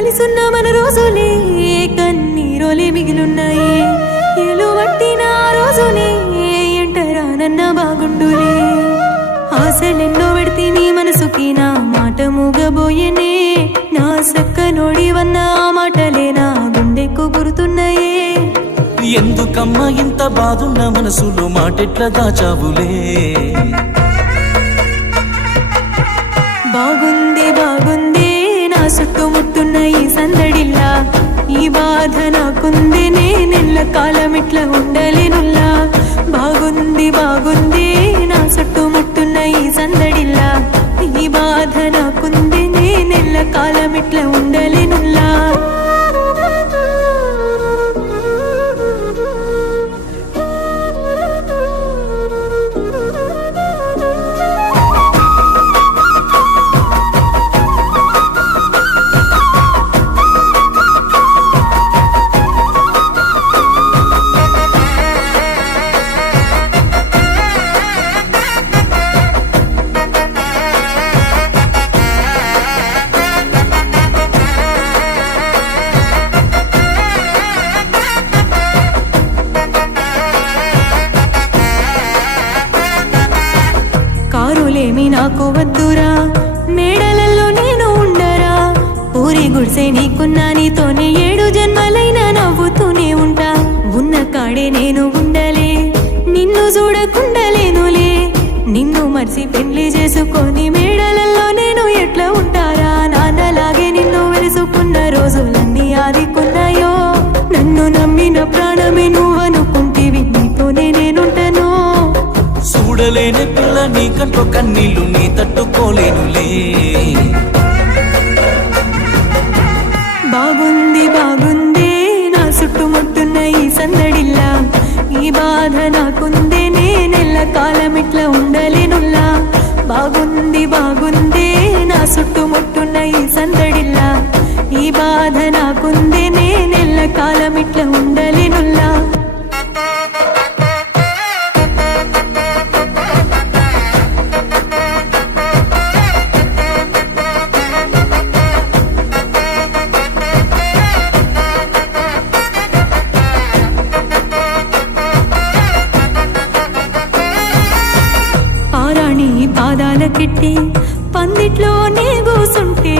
కలిసున్న మన రోజులే కన్నీరోలే మిగిలున్నాయి ఎలువట్టిన రోజునే ఎంటరానన్న బాగుండులే ఆశలెన్నో పెడితే నీ మనసుకి నా మాట మూగబోయేనే నా సక్క నోడి వన్న ఆ మాటలే నా గుండెకు గుర్తున్నాయే ఎందుకమ్మా ఇంత బాధున్న మనసులో మాటెట్లా దాచావులే బాగుంది బాగుంది నా చుట్టుముట్టున్న ఈ సందడిల్లా ఈ బాధ నాకుంది నేనెల్ల కాలం ఇట్లా ఉండలేనుల్లా బాగుంది బాగుంది నా చుట్టుముట్టున్న ఈ సందడిల్లా ఈ బాధ నాకుంది నేనెల్ల కాలం ఇట్లా ఉండలేనుల్లా కారులేమి నాకు వద్దురా మేడలలో నేను ఉండరా ఊరి గుడిసే నీకున్నా నీతోనే 7 జన్మలైనా నవ్వుతూనే ఉంటా ఉన్న కాడే నేను ఉండలే నిన్ను చూడకుండలేనులే నిన్ను మర్చి పెళ్లి చేసుకొని మేడలలో నేను ఎట్లా ఉంటారా నాన్నలాగే నిన్ను వెలుసుకున్న రోజులన్నీ ఆదుకున్నాయో నన్ను నమ్మిన ప్రాణమే నువ్వనుకుంటేవి నీతోనే నేనుంటాను చూడలేని పిల్ల నీ కంటో కన్నీళ్ళు నీ తట్టుకోలేనులే బాగుంది బాగుంది నా చుట్టుముట్టున్న ఈ సందడిల్లా ఈ బాధ నాకుంది నేనెల్ల కాలం ఇట్లా ఉండలేనుల్లా బాగుంది బాగుంది నా చుట్టుముట్టున్న ఈ సందడిల్లా ఈ బాధ నాకుంది నేనెల్ల కాలం ఇట్లా ఉండలేనుల్లా పాదాలకెట్టి పందిట్లోనే కూసుంటే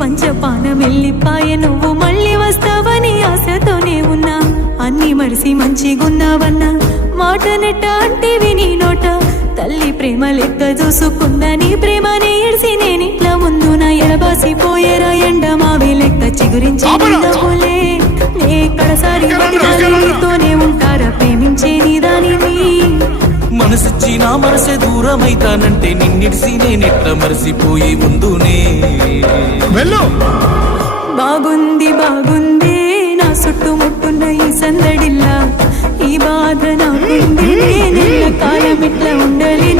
పంచపానం వెళ్ళిపాయ నువ్వు మళ్ళీ వస్తావని ఆశతోనే ఉన్నా అన్ని మరిసి మంచిగున్నావన్నా మాట నెట్ట అంటే విని నోట తల్లి ప్రేమ లెక్క చూసుకున్నా నీ ప్రేమనే ఇడిసి నేనిట్లా ముందు నా ఎడబాసిపోయేరా ఎండ మావి లెక్క చిగురించి నవ్వులే నే కడసారి నీతోనే ఉంటారా ప్రేమించే నీ దానిని మనసిచ్చి నా మనసే దూరమైతానంటే నిన్నిడిసి నేనెట్లా మరసిపోయి ముందునే బాగుంది బాగుంది నా చుట్టుముట్టున్న ఈ సందడిల్లా ఈ బాధ నాకుంది నేనెల్ల కాలం ఇట్లా ఉండలే